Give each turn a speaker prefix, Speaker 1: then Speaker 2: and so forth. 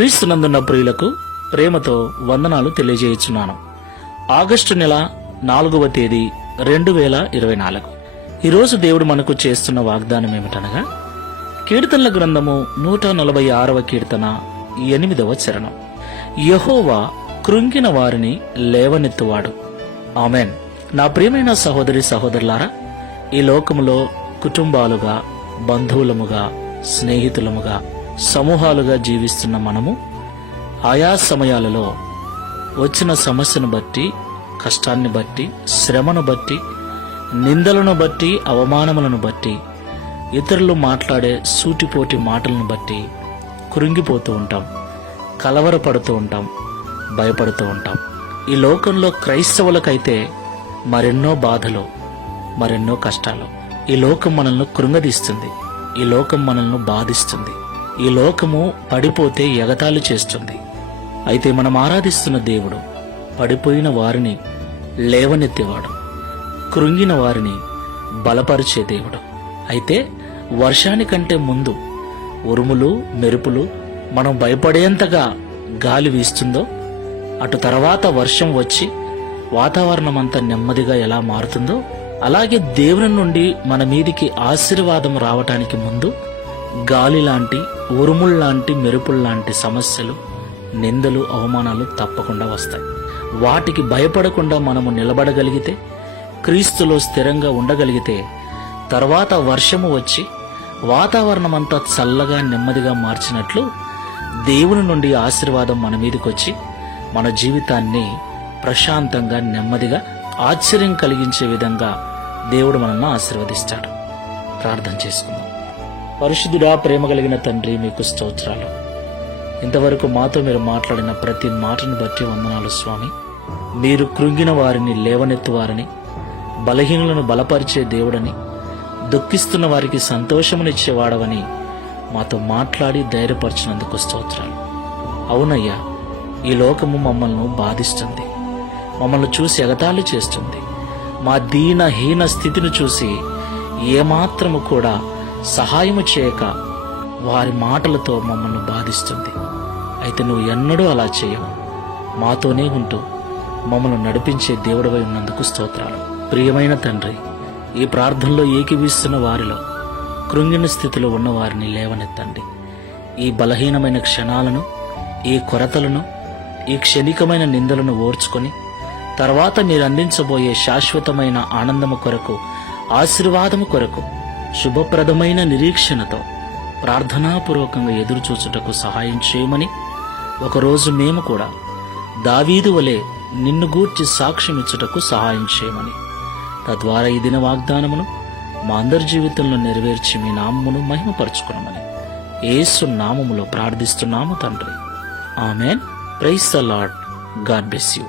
Speaker 1: క్రీస్తునందున్న ప్రియులకు ప్రేమతో వందనాలు తెలియజేయుచున్నాను. ఆగస్టు నెల నాలుగవ తేదీ రెండు వేల ఇరవై నాలుగు. ఈరోజు దేవుడు మనకు చేస్తున్న వాగ్దానం ఏమిటనగా కీర్తనల గ్రంథము నూట నలభై ఆరవ కీర్తన ఎనిమిదవ చరణం. యహోవా కృంగిన వారిని లేవనెత్తువాడు. ఆమెన్. నా ప్రియమైన సహోదరి సహోదరులారా ఈ లోకములో కుటుంబాలుగా బంధువులముగా స్నేహితులముగా సమూహాలుగా జీవిస్తున్న మనము ఆయా సమయాలలో వచ్చిన సమస్యను బట్టి కష్టాన్ని బట్టి శ్రమను బట్టి నిందలను బట్టి అవమానములను బట్టి ఇతరులు మాట్లాడే సూటిపోటి మాటలను బట్టి కృంగిపోతూ ఉంటాం కలవరపడుతూ ఉంటాం భయపడుతూ ఉంటాం. ఈ లోకంలో క్రైస్తవులకైతే మరెన్నో బాధలు మరెన్నో కష్టాలు. ఈ లోకం మనల్ని కృంగదీస్తుంది. ఈ లోకం మనల్ని బాధిస్తుంది. ఈ లోకము పడిపోతే ఎగతాళి చేస్తుంది. అయితే మనం ఆరాధిస్తున్న దేవుడు పడిపోయిన వారిని లేవనెత్తేవాడు. కృంగిన వారిని బలపరిచే దేవుడు. అయితే వర్షానికంటే ముందు ఉరుములు మెరుపులు మనం భయపడేంతగా గాలి వీస్తుందో అటు తర్వాత వర్షం వచ్చి వాతావరణం అంతా నెమ్మదిగా ఎలా మారుతుందో అలాగే దేవుని నుండి మన మీదికి ఆశీర్వాదం రావటానికి ముందు గాలి లాంటి ఉరుముల్లాంటి మెరుపుల్లాంటి సమస్యలు నిందలు అవమానాలు తప్పకుండా వస్తాయి. వాటికి భయపడకుండా మనము నిలబడగలిగితే క్రీస్తులో స్థిరంగా ఉండగలిగితే తర్వాత వర్షము వచ్చి వాతావరణం అంతా చల్లగా నెమ్మదిగా మార్చినట్లు దేవుని నుండి ఆశీర్వాదం మన మీదకొచ్చి మన జీవితాన్ని ప్రశాంతంగా నెమ్మదిగా ఆశ్చర్యం కలిగించే విధంగా దేవుడు మనల్ని ఆశీర్వదిస్తాడు. ప్రార్థన చేసుకుందాం. పరిశుద్ధుడా ప్రేమ కలిగిన తండ్రి మీకు స్తోత్రాలు. ఇంతవరకు మాతో మీరు మాట్లాడిన ప్రతి మాటను బట్టి వందనాలు స్వామి. మీరు కృంగిన వారిని లేవనెత్తు వారిని బలహీనులను బలపరిచే దేవుడని దుఃఖిస్తున్న వారికి సంతోషమునిచ్చేవాడవని మాతో మాట్లాడి ధైర్యపరిచినందుకు స్తోత్రాలు. అవునయ్యా ఈ లోకము మమ్మల్ని బాధిస్తుంది. మమ్మల్ని చూసి ఎగతాళి చేస్తుంది. మా దీనహీన స్థితిని చూసి ఏమాత్రము కూడా సహాయము చేయక వారి మాటలతో మమ్మల్ని బాధిస్తుంది. అయితే నువ్వు ఎన్నడూ అలా చేయవు. మాతోనే ఉంటూ మమ్మల్ని నడిపించే దేవుడవై ఉన్నందుకు స్తోత్రాలు. ప్రియమైన తండ్రి ఈ ప్రార్థనలో ఏకీవిస్తున్న వారిలో కృంగిన స్థితిలో ఉన్న వారిని లేవనెత్తండి. ఈ బలహీనమైన క్షణాలను ఈ కొరతలను ఈ క్షణికమైన నిందలను ఓర్చుకొని తర్వాత మీరు అందించబోయే శాశ్వతమైన ఆనందము కొరకు ఆశీర్వాదము కొరకు శుభప్రదమైన నిరీక్షణతో ప్రార్థనాపూర్వకంగా ఎదురుచూచుటకు సహాయం చేయమని ఒకరోజు మేము కూడా దావీదు వలె నిన్ను గూర్చి సాక్ష్యం ఇచ్చుటకు సహాయం చేయమని తద్వారా ఈ దిన వాగ్దానమును మా అందరి జీవితంలో నెరవేర్చి మీ నామమును మహిమపరచుకున్నామని ఏసు నామములో ప్రార్థిస్తున్నాము తండ్రి. Amen. Praise the Lord. God bless you.